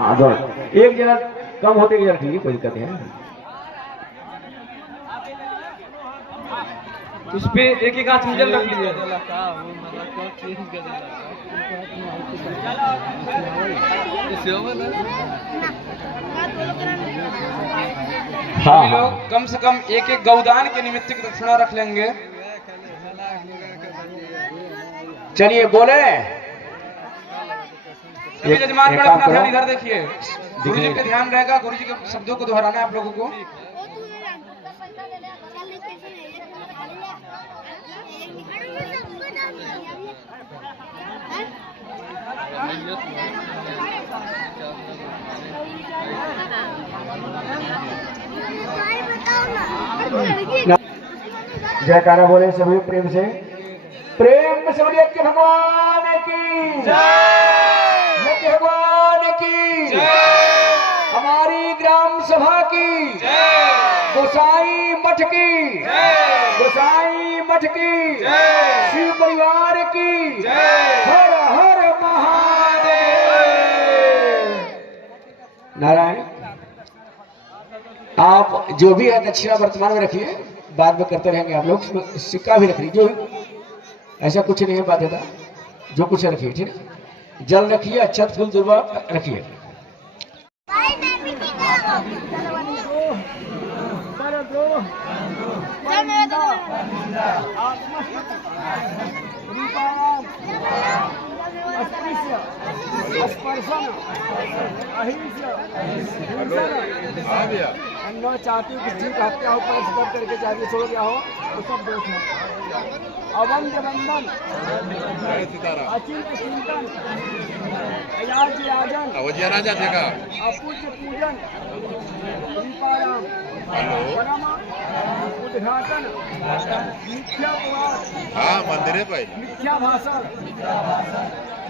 हाँ दोनों एक जगह कम होते एक जगह ठीक है, कोई दिक्कत नहीं है। उस पे एक एक आध मुझे रख लीजिए। हाँ सभी लोग कम से कम एक एक गौदान के निमित्त की दक्षिणा रख लेंगे। चलिए बोले सभी जजमान गण अपना ध्यान इधर देखिए, गुरु जी पे ध्यान रहेगा, गुरु जी के शब्दों को दोहराना है आप लोगों को। जयकारा बोले सभी प्रेम से बोलिए कि भगवान की जय, भगवान की जय, हमारी ग्राम सभा की जय, गोसाई मठ की जय, गोसाई मठ की जय, शिव परिवार की जय, हर हर महादेव। नारायण आप जो भी है दक्षिणा वर्तमान में रखिए, बाद में करते रहेंगे आप लोग। सिक्का भी रख लीजिए, ऐसा कुछ नहीं है बाध्यता, जो कुछ रखिए ठीक है। जल रखिए, अक्षत फूल दुर्वा रखिए। अन्ना चाहती हूँ कि जीव हत्या हो, पर सब करके चाहिए छोड़ गया हो तो सब दोष है। अवंद बंधन अचिंत चिंतन अयाज याजन राजा देगा अपूज्य पूजन दीपाराम परम उद्घाटन मिथ्या पुराण, हाँ मंदिर है भाई, मिथ्या भाषण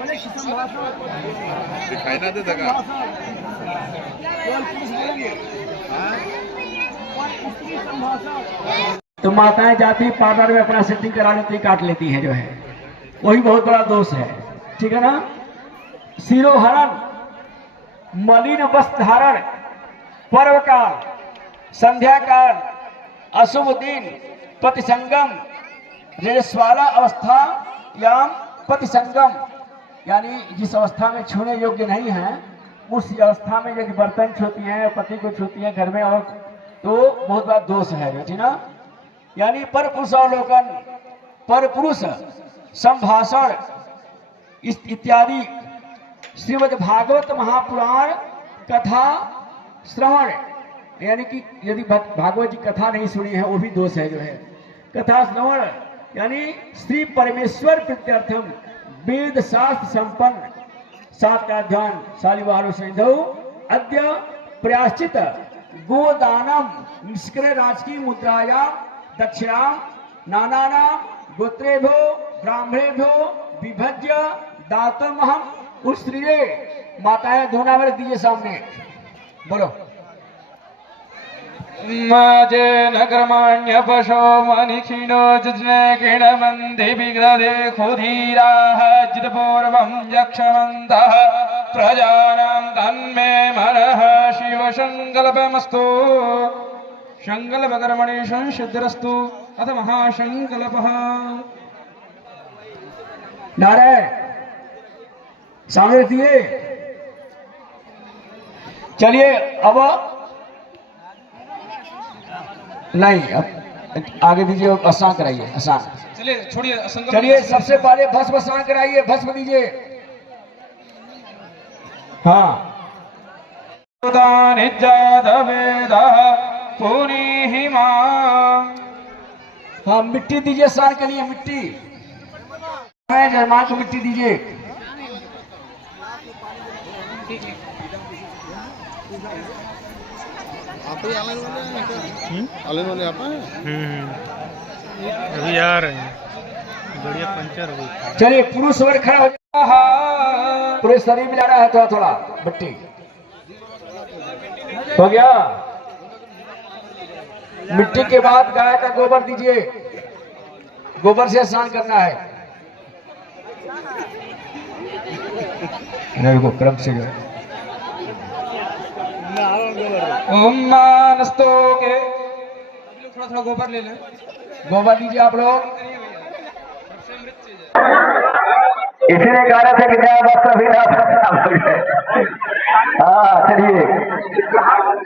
मनुष्य संभाषण दिखाई ना दे देगा। तो माताएं जाती पार्लर में अपना सेटिंग करा लेती, काट लेती हैं, जो है वही बहुत बड़ा दोष है, ठीक है ना। सिरोहरण, मलिन वस्त्र धारण, पर्व काल, संध्या काल, अशुभ दिन, पति संगम, रजस्वाला अवस्था या पति संगम, यानी जिस अवस्था में छूने योग्य नहीं है उस अवस्था में यदि बर्तन छूती है, पति को छूती है घर में, और तो बहुत बड़ा दोष है, ठीक ना। यानी पर पुरुषावलोकन, पर पुरुष संभाषण इत्यादि श्रीमद् भागवत महापुराण कथा श्रवण, यानी कि यदि भागवत जी कथा नहीं सुनी है वो भी दोष है, जो है कथा श्रवण, यानी श्री परमेश्वर प्रीत्यर्थम वेद शास्त्र संपन्न सात्याध्यान शालिवाहन सिंधु अद्य प्रयाश्चित गोदानम निष्क्रिय राजकीय मुद्राया दक्षिणा नानानाम गोत्रेभ्यो ब्राह्मणेभ्यो विभज्य दातमहम उत्सृजे। माताएं दोनों में दीजिए सामने, बोलो। माजे नगरमाण्य पशो मनिखिनो जुज्ने किणमन्धि विग्रदे खुधीराः जितपूर्वं यक्षमन्तः प्रजानां तन्मे मनः शिव संकल्पमस्तु। संकल्पकर्मणि संसिद्धिरस्तु अथ महासंकल्पः। नारायण सामने दिए। चलिए अब नहीं, अब आगे दीजिए, आसान कराइए, आसान। चलिए छोड़िए, चलिए सबसे पहले भस्म स्नान कराइए, भस्म दीजिए। हाँ हाँ मिट्टी दीजिए स्नान के लिए, मिट्टी जजमान को मिट्टी दीजिए। आलन वाले आप अभी आ रहे हैं, बढ़िया पंचर हो गई। चलिए पुरुष वर्ग खड़ा हो जाए, पूरे शरीर में जाना है, थोड़ा थोड़ा मिट्टी हो गया। मिट्टी के बाद गाय का गोबर दीजिए, गोबर से स्नान करना है। नहीं को क्रम से जो है ओम मानस्तो के थोड़ा थोड़ा गोबर ले लें। गोबर दीजिए आप लोग। इसीलिए कह रहे थे कि नया वस्त्र भी ना। हाँ चलिए,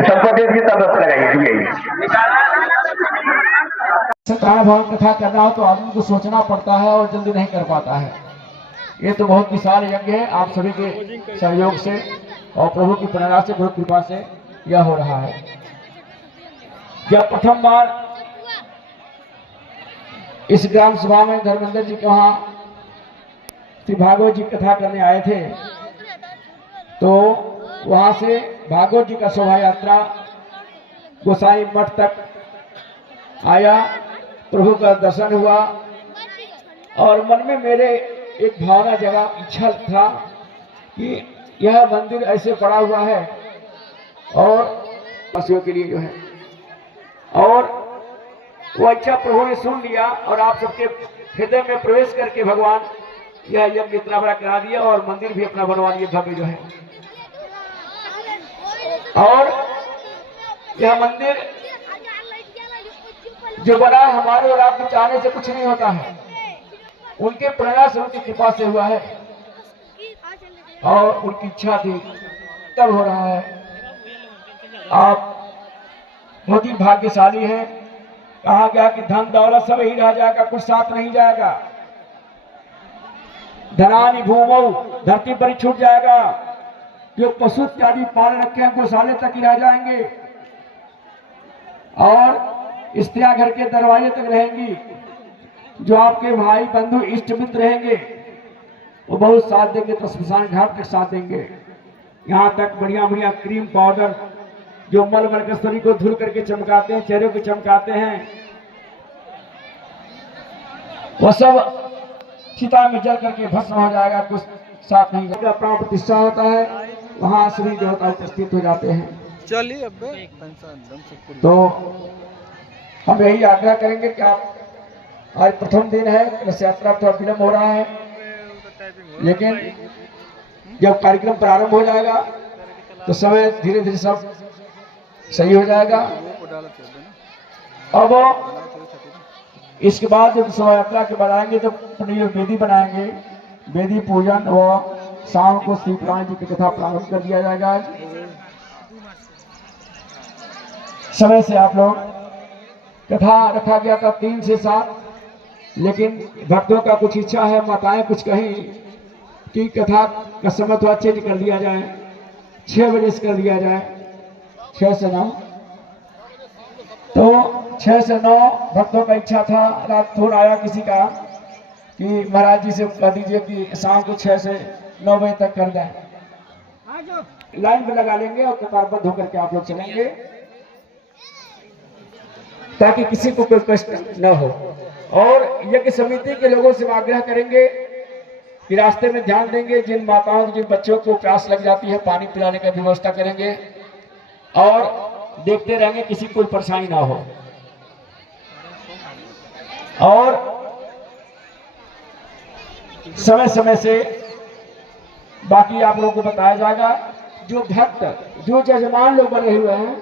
सबको देश की तरफ लगाइए। सत्याग्रह भवन कथा करना हो तो आदमी को सोचना पड़ता है और जल्दी नहीं कर पाता है। ये तो बहुत विशाल यज्ञ है, आप सभी के सहयोग से और प्रभु की प्रेरणा से, गुरु कृपा से यह हो रहा है। जब प्रथम बार इस ग्राम सभा में धर्मेंद्र जी के वहां श्री भागवत जी कथा करने आए थे, तो वहां से भागवत जी का शोभा यात्रा गोसाई मठ तक आया, प्रभु का दर्शन हुआ और मन में मेरे एक भावना जगा, इच्छा था कि यह मंदिर ऐसे पड़ा हुआ है और वासियों के लिए जो है, और वो इच्छा प्रभु ने सुन लिया और आप सबके हृदय में प्रवेश करके भगवान यह यज्ञ इतना बड़ा करा दिया और मंदिर भी अपना बनवा लिए भव्य जो है। और यह मंदिर जो बना हमारे और आपके चाहने से कुछ नहीं होता है, उनके प्रेरणा से, उनकी कृपा से हुआ है और उनकी इच्छा थी तब हो रहा है। आप बहुत ही भाग्यशाली हैं। कहा गया कि धन दौलत सब ही रह जाएगा, कुछ साथ नहीं जाएगा। धनानि भूमौ, धरती पर ही छूट जाएगा। जो पशु इत्यादि पाल रखे हैं गौशाले तक ही रह जाएंगे और स्त्रियां घर के दरवाजे तक रहेंगी। जो आपके भाई बंधु इष्ट मित्र रहेंगे वो बहुत साथ देंगे, तो स्मशान घाट तक साथ देंगे। यहाँ तक बढ़िया बढ़िया क्रीम पाउडर जो मल मल के शरीर को धुल करके चमकाते हैं, चेहरे को चमकाते हैं, वो सब चिता में जल करके भस्म हो जाएगा, कुछ साथ नहीं जाएगा। प्राण प्रतिष्ठा होता है, वहां श्री देवता उपस्थित हो जाते हैं। चलिए अब तो हम यही आग्रह करेंगे कि आप, आज प्रथम दिन है, रथ यात्रा थोड़ा विलंब हो रहा है, लेकिन जब कार्यक्रम प्रारंभ हो जाएगा तो समय धीरे धीरे सब सही हो जाएगा। अब इसके बाद जब शोभा यात्रा के बाद आएंगे तो वेदी बनाएंगे, वेदी पूजन और शाम को श्री प्राण जी की कथा प्रारंभ कर दिया जाएगा। समय से आप लोग, कथा रखा गया था 3 से 7, लेकिन भक्तों का कुछ इच्छा है, माताएं कुछ कहीं कि कथा का समय थोड़ा चेंज कर दिया जाए, 6 बजे से कर दिया जाए, 6 से 9। तो 6 से 9 भक्तों का इच्छा था। रात फोन आया किसी का कि महाराज जी से कह दीजिए कि शाम को 6 से 9 बजे तक कर दें। लाइन में लगा लेंगे और कतारबद्ध होकर के आप लोग चलेंगे ताकि किसी को कोई कष्ट न हो। और यज्ञ समिति के लोगों से आग्रह करेंगे कि रास्ते में ध्यान देंगे, जिन माताओं जिन बच्चों को प्यास लग जाती है पानी पिलाने का व्यवस्था करेंगे और देखते रहेंगे किसी को कोई परेशानी ना हो। और समय समय से बाकी आप लोगों को बताया जाएगा। जो भक्त, जो जजमान लोग बने हुए हैं,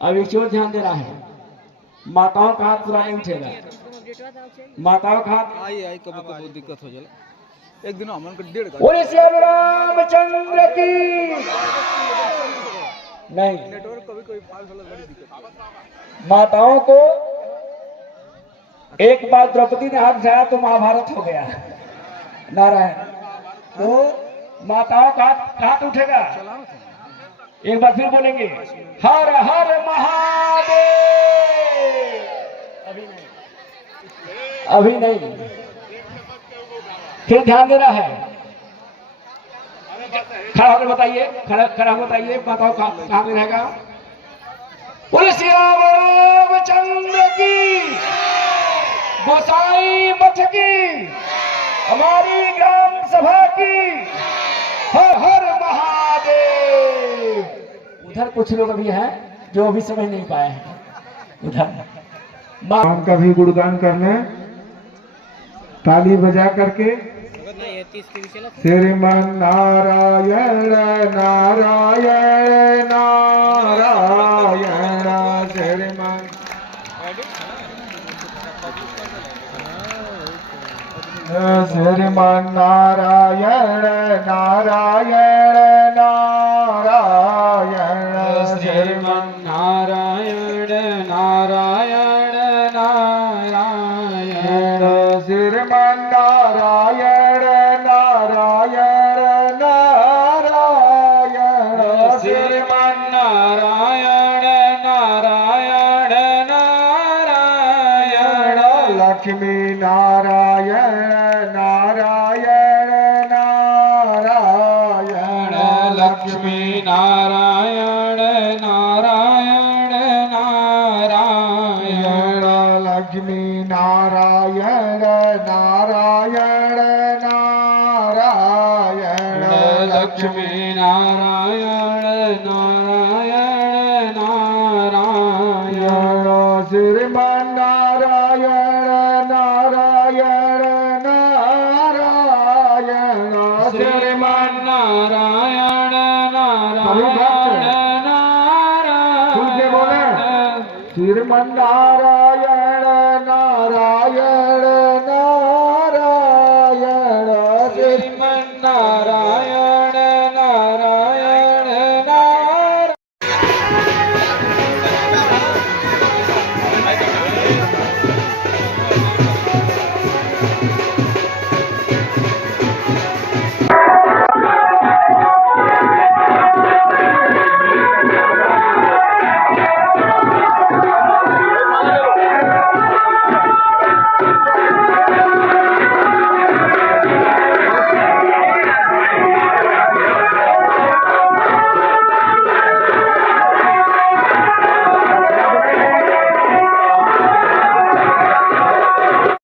अब एक और ध्यान देना है, माताओं का हाथ पूरा नहीं उठेगा। माताओं का हाथ आई कभी दिक्कत हो जाए। एक दिन हमन को 1.5 बोले श्री रामचंद्र की नहीं। नेटवर्क कभी कोई फाल्ट वाला बड़ी दिक्कत। माताओं को एक बार द्रौपदी ने हाथ उठाया तो महाभारत हो गया। नारायण, तो माताओं का हाथ उठेगा। एक बार फिर बोलेंगे हर हर महादेव। अभी नहीं, फिर ध्यान देना है। खड़ा होकर बताइए, खड़ा होकर बताइए, माताओं का कहां में रहेगा। बोले श्री रामचंद्र की, गोसाई मठ की, हमारी ग्राम सभा की, हर हर महादेव। उधर कुछ लोग अभी हैं जो अभी समझ नहीं पाए हैं। उधर का भी गुणगान करना है, ताली बजा करके श्रीमन्नारायण नारायण नारायण श्रीमन् श्रीमन्नारायण नारायण नारायण श्रीमन्नारायण नारायण नारायण श्रीमन्नारायण नारायण नारायण श्रीमन्नारायण नारायण नारायण लक्ष्मी नारायण नारायण नारायण लक्ष्मी नारायण नारायण नारायण लक्ष्मी नारायण नारायण नारायण लक्ष्मी नारायण नारायण नारायण श्रीमन्नारायण नारायण नारायण श्रीमन्नारायण नारायण नारायण श्रीमन्नारायण नारायण नारायण श्रीमन्नारायण